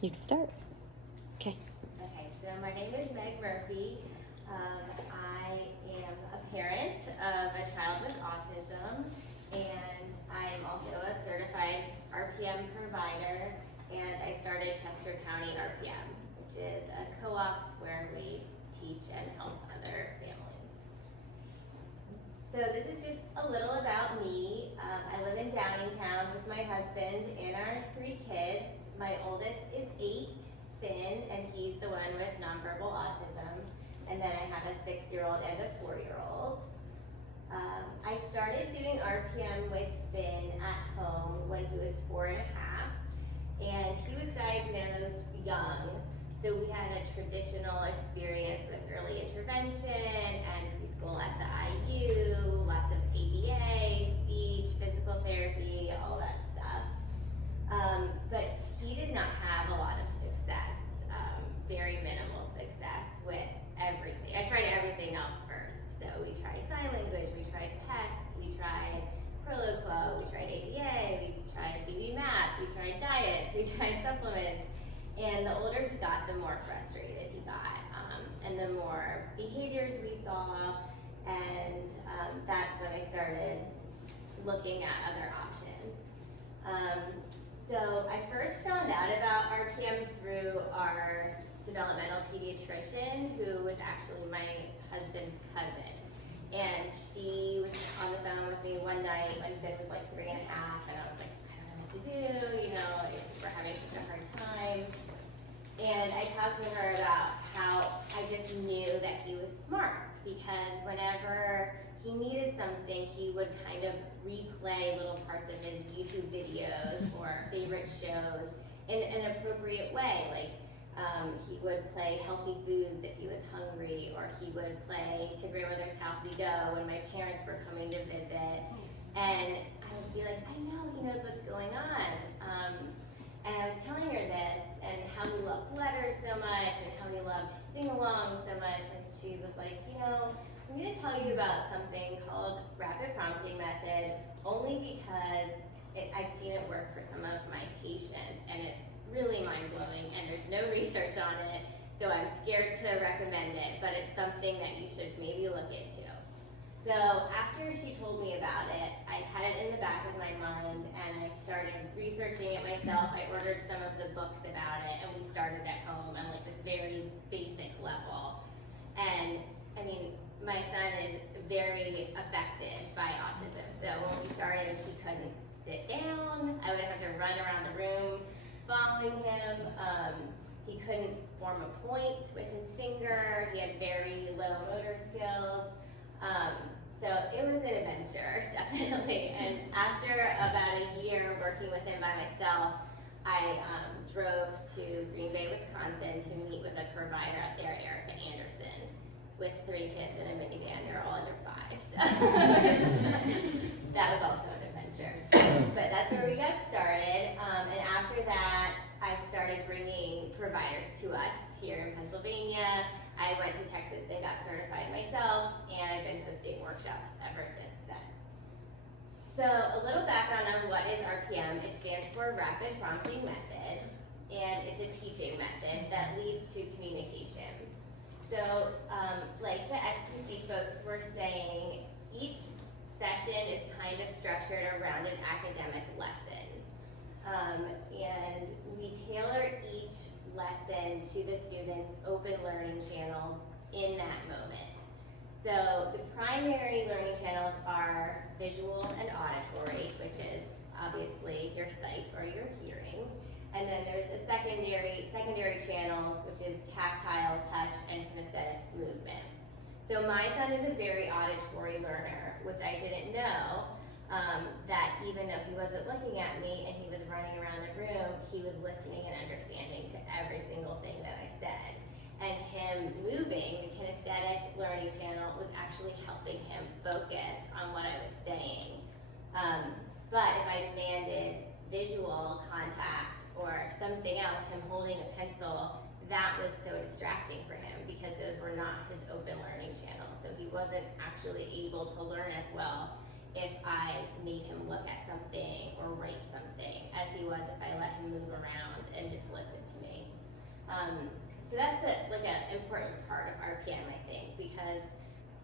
You can start. Okay. Okay, so my name is Meg Murphy. I am a parent of a child with autism, and I'm also a certified RPM provider, and I started Chester County RPM, which is a co-op where we teach and help other families. So this is just a little about me. I live in Downingtown with my husband and our 3 kids. My oldest is 8, Finn, and he's the one with nonverbal autism. And then I have a 6-year-old and a 4-year-old. I started doing RPM with Finn at home when he was 4 and a half, and he was diagnosed young. So we had a traditional experience with early intervention and preschool at the IU, lots of ABA, speech, physical therapy, all that stuff. But he did not have a lot of success, very minimal success with everything. I tried everything else first. So we tried sign language, we tried PECS, we tried Proloquo, we tried ABA, we tried BB Map, we tried diets, we tried supplements. And the older he got, the more frustrated he got, and the more behaviors we saw, and that's when I started looking at other options. So I first found out about RPM through our developmental pediatrician, who was actually my husband's cousin. And she was on the phone with me one night when Finn was like 3 and a half, and I was like, I don't know what to do, you know, like, we're having such a hard time. And I talked to her about how I just knew that he was smart, because whenever he needed something, he would kind of replay little parts of his YouTube videos or favorite shows in an appropriate way. Like he would play healthy foods if he was hungry, or he would play To Grandmother's House We Go when my parents were coming to visit. And I would be like, I know he knows what's going on. And I was telling her this, and how we loved letters so much, and how we loved sing-along so much, and she was like, you know, I'm going to tell you about something called rapid prompting method, only because I've seen it work for some of my patients, and it's really mind-blowing, and there's no research on it, so I'm scared to recommend it, but it's something that you should maybe look into. So after she told me about it, I had it in the back of my mind, and I started researching it myself. I ordered some of the books about it, and we started at home on like this very basic level. And I mean, my son is very affected by autism. So when we started, he couldn't sit down. I would have to run around the room following him. He couldn't form a point with his finger. He had very low motor skills. So it was an adventure, definitely. And after about a year working with him by myself, I drove to Green Bay, Wisconsin to meet with a provider out there, Erica Anderson, with 3 kids in a minivan. They're all under 5, so that was also an adventure. But that's where we got started. And after that, I started bringing providers to us here in Pennsylvania. I went to Texas and got certified myself, and I've been hosting workshops ever since then. So a little background on what is RPM. It stands for Rapid Prompting Method, and it's a teaching method that leads to communication. So like the S2C folks were saying, each session is kind of structured around an academic lesson. And we tailor each lesson to the students' open learning channels in that moment. So the primary learning channels are visual and auditory, which is obviously your sight or your hearing. And then there's a secondary channels, which is tactile, touch, and kinesthetic movement. So my son is a very auditory learner, which I didn't know, that even though he wasn't looking at me and he was running around the room, he was listening and understanding to every single thing that I said. And him moving, the kinesthetic learning channel, was actually helping him focus on what I was saying. But if I demanded visual contact or something else, him holding a pencil, that was so distracting for him because those were not his open learning channels. So he wasn't actually able to learn as well if I made him look at something or write something as he was if I let him move around and just listen to me. So that's like an important part of RPM, I think, because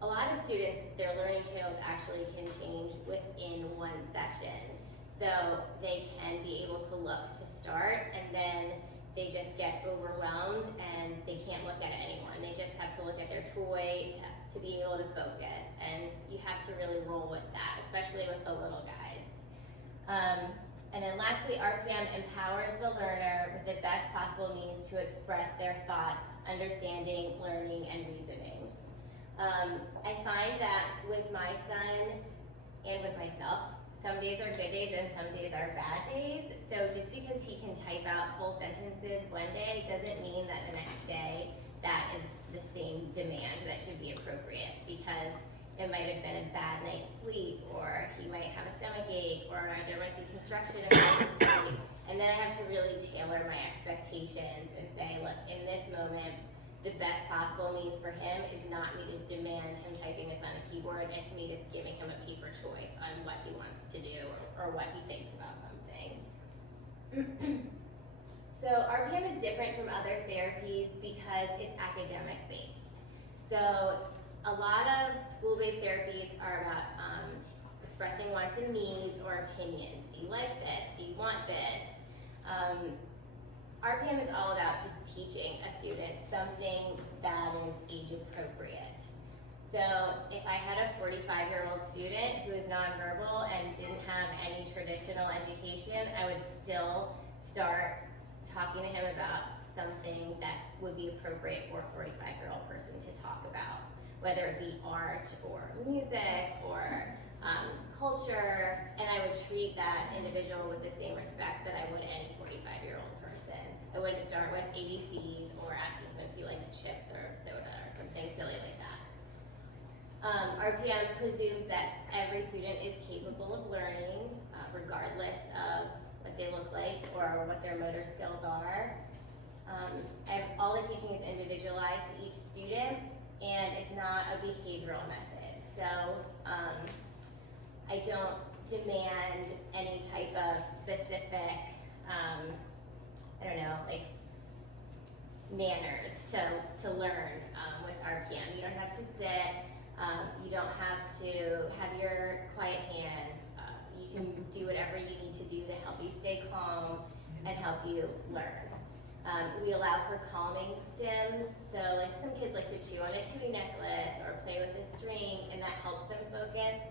a lot of students, their learning channels actually can change within one session. So they can be able to look to start, and then they just get overwhelmed and they can't look at anyone. They just have to look at their toy to be able to focus, and you have to really roll with that, especially with the little guys. And then lastly, RPM empowers the learner with the best possible means to express their thoughts, understanding, learning, and reasoning. I find that with my son and with myself, some days are good days and some days are bad days. So just because he can type out full sentences one day doesn't mean that the next day that is the same demand that should be appropriate, because it might have been a bad night's sleep, or he might have a stomach ache, or there might be construction involved, and then I have to really tailor my expectations and say, look, in this moment, the best possible means for him is not me to demand him typing this on a keyboard, it's me just giving him a paper choice on what he wants to do or what he thinks about something. So RPM is different from other therapies because it's academic based. So a lot of school-based therapies are about expressing wants and needs or opinions. Do you like this? Do you want this? RPM is all about just teaching a student something that is age appropriate. So if I had a 45-year-old student who is nonverbal and didn't have any traditional education, I would still start talking to him about something that would be appropriate for a 45-year-old person to talk about, whether it be art or music or culture, and I would treat that individual with the same respect that I would any 45-year-old person. I wouldn't start with ABCs or asking him if he likes chips or soda or something silly like that. RPM presumes that every student is capable of learning, regardless of what they look like or what their motor skills are. All the teaching is individualized to each student, and it's not a behavioral method. So I don't demand any type of specific, like manners to learn with RPM. You don't have to sit, you don't have to have your quiet hands. You can do whatever you need to do to help you stay calm and help you learn. We allow for calming stims, so like some kids like to chew on a chewy necklace or play with a string, and that helps them focus.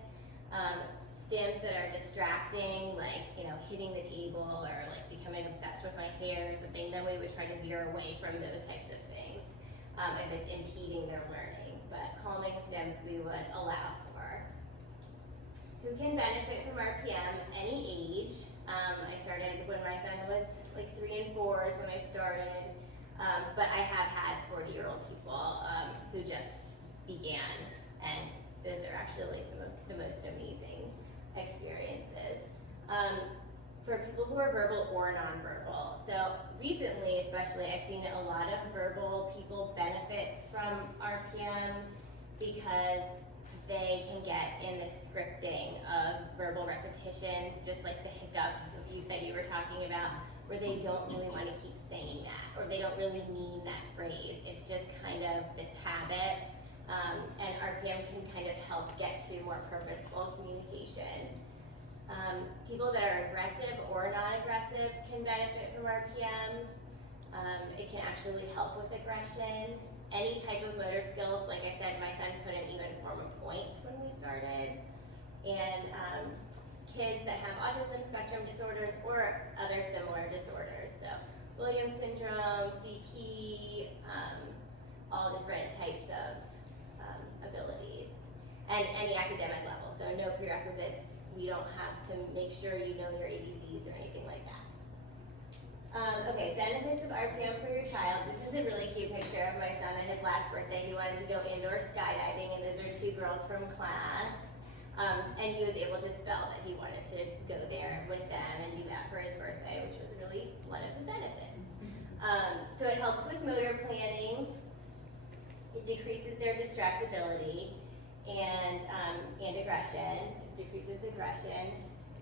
Stims that are distracting, like hitting the table or like becoming obsessed with my hair or something, then we would try to veer away from those types of things if it's impeding their learning. But calming stims we would allow for. Who can benefit from RPM? Any age. I started when my son was like 3 and 4 is when I started, but I have had 40-year-old people who just began, and those are actually some of the most amazing experiences. For people who are verbal or nonverbal. So recently, especially, I've seen a lot of verbal people benefit from RPM because they can get in the scripting of verbal repetitions, just like the hiccups that you were talking about, where they don't really want to keep saying that, or they don't really mean that phrase. It's just kind of this habit, and RPM can kind of help get to more purposeful communication. People that are aggressive or non-aggressive can benefit from RPM. It can actually help with aggression. Any type of motor skills, like I said, my son couldn't even form a point when we started. And kids that have autism spectrum disorders or other similar disorders. So Williams syndrome, CP, all different types of abilities. And any academic level, so no prerequisites. We don't have to make sure you know your ABCs or anything like that. Okay, benefits of RPM for your child. This is a really cute picture of my son on his last birthday. He wanted to go indoor skydiving, and those are 2 girls from class. And he was able to spell that he wanted to go there with them and do that for his birthday, which was really one of the benefits. So it helps with motor planning. It decreases their distractibility and aggression. Decreases aggression,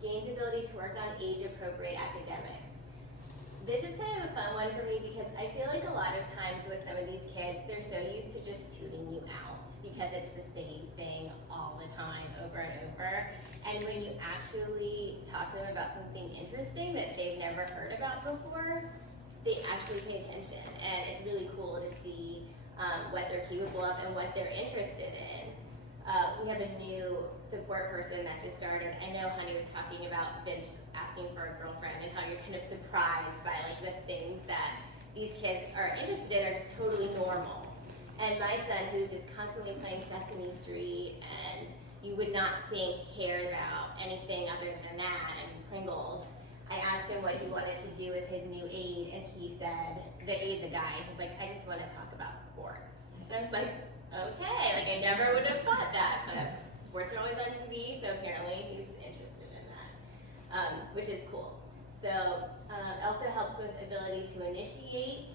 gains ability to work on age-appropriate academics. This is kind of a fun one for me because I feel like a lot of of times with some of these kids, they're so used to just tuning you out because it's the same thing all the time, over and over. And when you actually talk to them about something interesting that they've never heard about before, they actually pay attention. And it's really cool to see what they're capable of and what they're interested in. We have a new support person that just started. I know Honey was talking about Vince asking for a girlfriend and how you're kind of surprised by like the things that these kids are interested in are just totally normal. And my son, who's just constantly playing Sesame Street and you would not think cared about anything other than that and Pringles, I asked him what he wanted to do with his new aide, and he said, the aide's a guy, he's like, I just want to talk about sports. And I was like, okay, like I never would have thought that, but sports are always on TV, so apparently he's interested in that, which is cool. So it also helps with ability to initiate.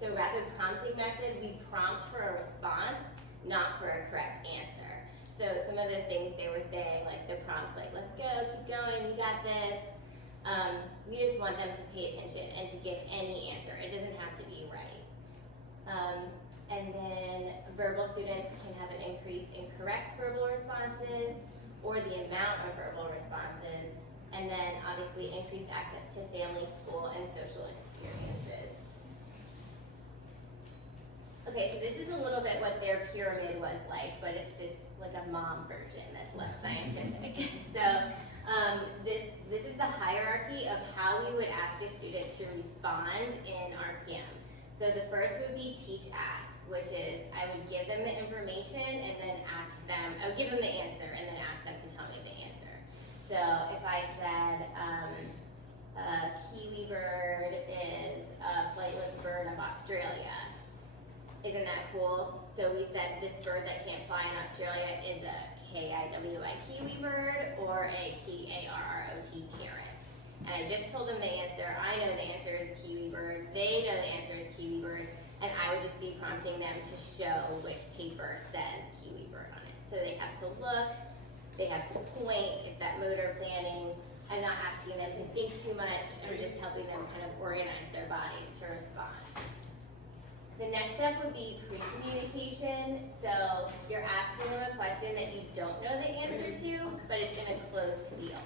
So rapid prompting method, we prompt for a response, not for a correct answer. So some of the things they were saying, like the prompts like, let's go, keep going, you got this. We just want them to pay attention and to give any answer. It doesn't have to be right. And then verbal students can have an increase in correct verbal responses or the amount of verbal responses. And then obviously increased access to family, school, and social experiences. Okay, so this is a little bit what their pyramid was like, but it's just like a mom version that's less scientific. So this is the hierarchy of how we would ask a student to respond in RPM. So the first would be teach ask, which is I would give them the information and then ask them, I would give them the answer and then ask them to tell me the answer. So if I said a kiwi bird is a flightless bird of Australia, isn't that cool? So we said this bird that can't fly in Australia is a K-I-W-I kiwi bird or a P-A-R-R-O-T parrot. And I just told them the answer. I know the answer is kiwi bird. They know the answer is kiwi bird. And I would just be prompting them to show which paper says kiwi bird on it. So they have to look, they have to point, it's that motor planning. I'm not asking them to think too much. I'm just helping them kind of organize their bodies to respond. The next step would be pre-communication. So you're asking them a question that you don't know the answer to, but it's in a closed field.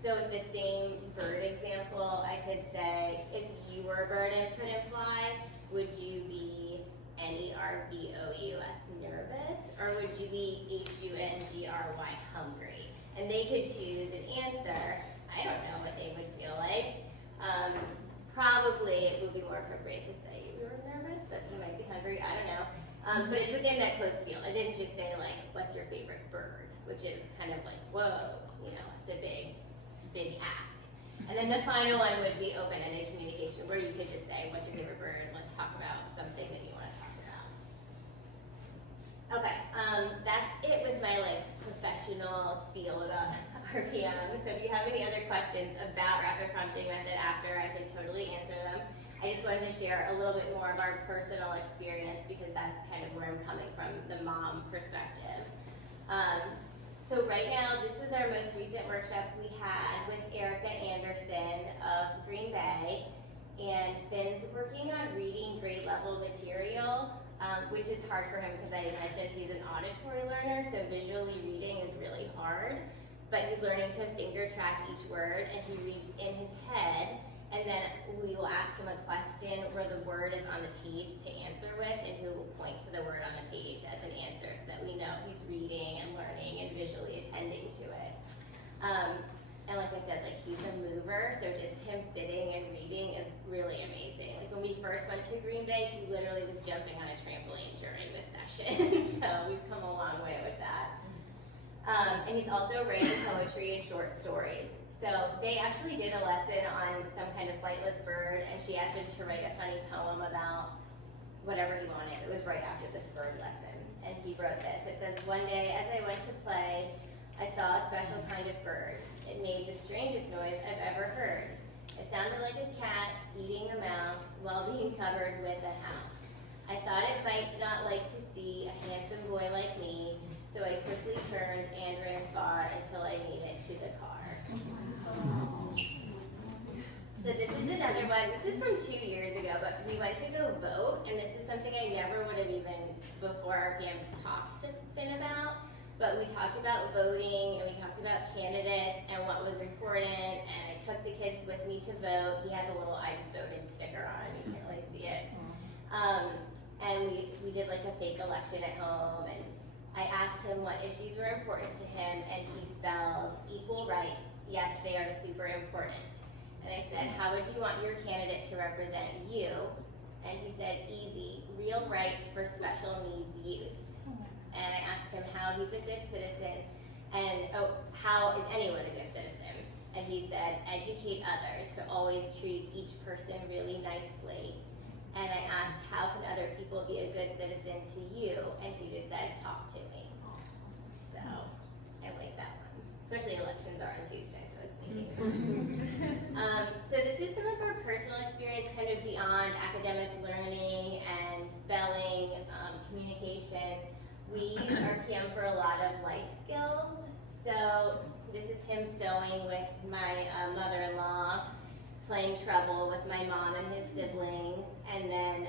So with the same bird example, I could say, if you were a bird and couldn't fly, would you be N-E-R-V-O-U-S, nervous, or would you be H-U-N-G-R-Y, hungry? And they could choose an answer. I don't know what they would feel like. Probably it would be more appropriate to say you were nervous, but you might be hungry, I don't know. But it's within that closed field. I didn't just say like, what's your favorite bird? Which is kind of like, whoa, you know, it's a big ask. And then the final one would be open-ended communication, where you could just say, what's your favorite bird? Let's talk about something that you want to talk about. Okay, that's it with my like professional spiel about RPM. So if you have any other questions about rapid prompting method after, I can totally answer them. I just wanted to share a little bit more of our personal experience because that's kind of where I'm coming from, the mom perspective. So right now, this was our most recent workshop we had with Erica Anderson of Green Bay, and Finn's working on reading grade level material, which is hard for him because I mentioned he's an auditory learner, so visually reading is really hard, but he's learning to finger track each word, and he reads in his head, and then we will ask him a question where the word is on the page to answer with, and he will point to the word on the page as an answer so that we know he's reading and learning and visually attending to it. And like I said, like he's a mover, so just him sitting and reading is really amazing. Like when we first went to Green Bay, he literally was jumping on a trampoline during this session, so we've come a long way with that. And he's also writing poetry and short stories. So they actually did a lesson on some kind of flightless bird, and she asked him to write a funny poem about whatever he wanted. It was right after this bird lesson, and he wrote this. It says, one day as I went to play, I saw a special kind of bird. It made the strangest noise I've ever heard. It sounded like a cat eating a mouse while being covered with a house. I thought it might not like to see a handsome boy like me, so I quickly turned and ran far until I made it to the car. So this is another one. This is from 2 years ago, but we went to go vote, and this is something I never would have even before RPM talked to Finn about. But we talked about voting, and we talked about candidates and what was important, and I took the kids with me to vote. He has a little "I just voted" sticker on. You can't really see it. And we did like a fake election at home, and I asked him what issues were important to him, and he spelled equal rights. Yes, they are super important. And I said, how would you want your candidate to represent you? And he said, easy, real rights for special needs youth. And I asked him how he's a good citizen, and how is anyone a good citizen? And he said, educate others, to always treat each person really nicely. And I asked, how can other people be a good citizen to you? And he just said, talk to me. So I like that one. Especially elections are on Tuesday, so I was thinking. So this is some of our personal experience, kind of beyond academic learning and spelling, communication. We use RPM for a lot of life skills. So this is him sewing with my mother-in-law, playing treble with my mom and his siblings, and then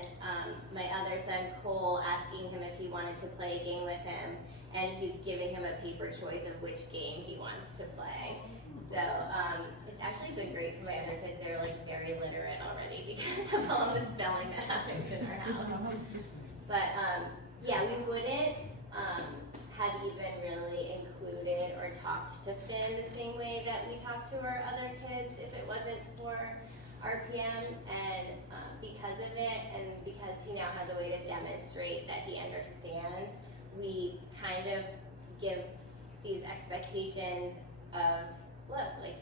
my other son Cole asking him if he wanted to play a game with him, and he's giving him a paper choice of which game he wants to play. So it's actually been great for my other kids. They're like very literate already because of all the spelling that happens in our house. But yeah, we wouldn't have even really included or talked to Finn the same way that we talk to our other kids if it wasn't for RPM. And because of it, and because he now has a way to demonstrate that he understands, we kind of give these expectations of, look, like,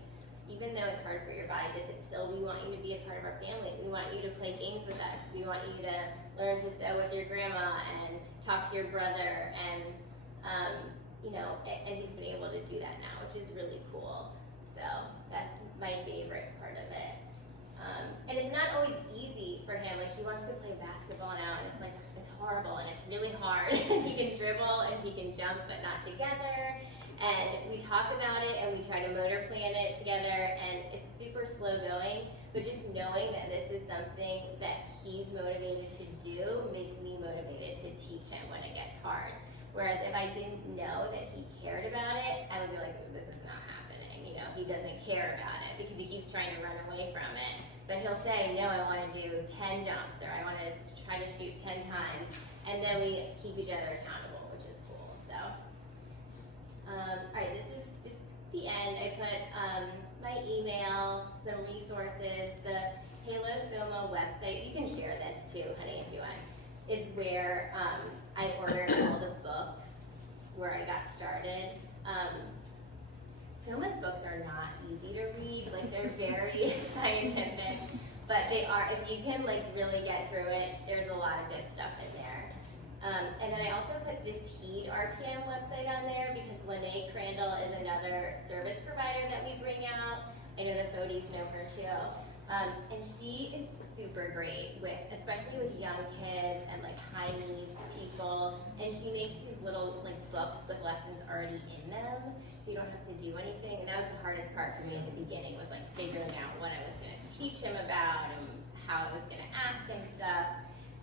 even though it's hard for your body to sit still, we want you to be a part of our family. We want you to play games with us. We want you to learn to sew with your grandma and talk to your brother, and you know, and he's been able to do that now, which is really cool. So that's my favorite part of it. And it's not always easy for him. Like, he wants to play basketball now, and it's like, it's horrible, and it's really hard. He can dribble and he can jump, but not together. And we talk about it and we try to motor plan it together, and it's super slow going, but just knowing that this is something that he's motivated to do makes me motivated to teach him when it gets hard. Whereas if I didn't know that he cared about it, I would be like, this is not happening. You know, he doesn't care about it because he keeps trying to run away from it. But he'll say, no, I want to do 10 jumps, or I want to try to shoot 10 times. And then we keep each other accountable, which is cool. So, all right, this is just the end. I put my email, some resources, the Halo Soma website. You can share this too, honey, if you want. Is where I ordered all the books where I got started. Soma's books are not easy to read, like they're very scientific, but they are, if you can like really get through it, there's a lot of good stuff in there. And then I also put this HEED RPM website on there because Lene Crandall is another service provider that we bring out. I know the Fodies know her too. And she is super great with, especially with young kids and like high needs people. And she makes these little like books with lessons already in them, so you don't have to do anything. And that was the hardest part for me at the beginning, was like figuring out what I was going to teach him about and how I was going to ask him stuff.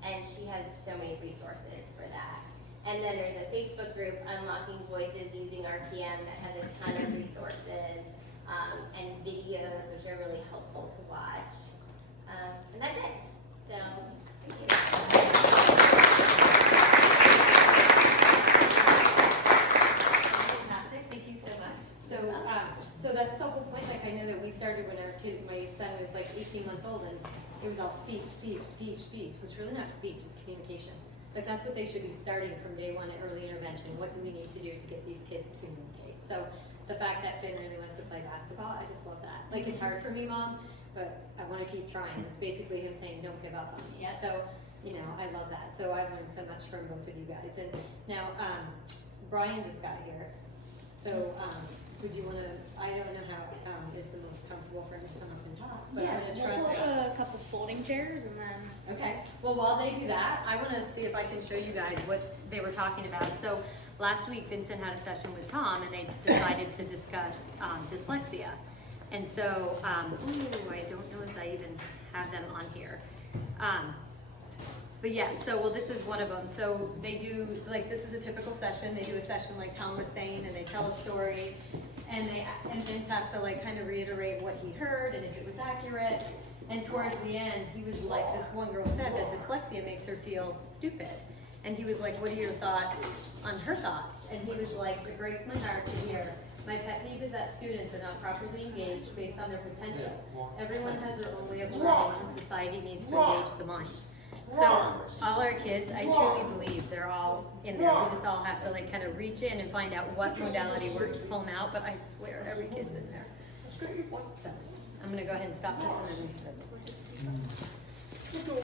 And she has so many resources for that. And then there's a Facebook group, Unlocking Voices Using RPM, that has a ton of resources and videos, which are really helpful to watch. And that's it. So, thank you. Fantastic. Thank you so much. So that's the whole point. Like, I know that we started when our kid, my son was like 18 months old, and it was all speech, speech, speech, speech. It's really not speech, it's communication. But that's what they should be starting from day one at early intervention. What do we need to do to get these kids to communicate? So the fact that Finn really wants to play basketball, I just love that. Like, it's hard for me, Mom, but I want to keep trying. It's basically him saying, don't give up on me. Yeah. So, you know, I love that. So I've learned so much from both of you guys. And now, Brian just got here. So, would you want to, I don't know how is the most comfortable for him to come up and talk, but I'm going to trust we'll him. have a couple folding chairs and then. Okay, well, while they do that, I want to see if I can show you guys what they were talking about. So last week, Vincent had a session with Tom, and they decided to discuss dyslexia. And so, I don't know if I even have them on here. But yeah, so, well, this is one of them. So they do, like, this is a typical session. They do a session like Tom was saying, and they tell a story. And Vince has to, like, kind of reiterate what he heard and if it was accurate. And towards the end, he was like, this one girl said that dyslexia makes her feel stupid. And he was like, what are your thoughts on her thoughts? And he was like, it breaks my heart to hear. My pet peeve is that students are not properly engaged based on their potential. Everyone has their own way of learning, and society needs to engage the mind. So all our kids, I truly believe they're all in there. We just all have to like kind of reach in and find out what modality works to pull them out, but I swear every kid's in there. So I'm gonna go ahead and stop this and then we start.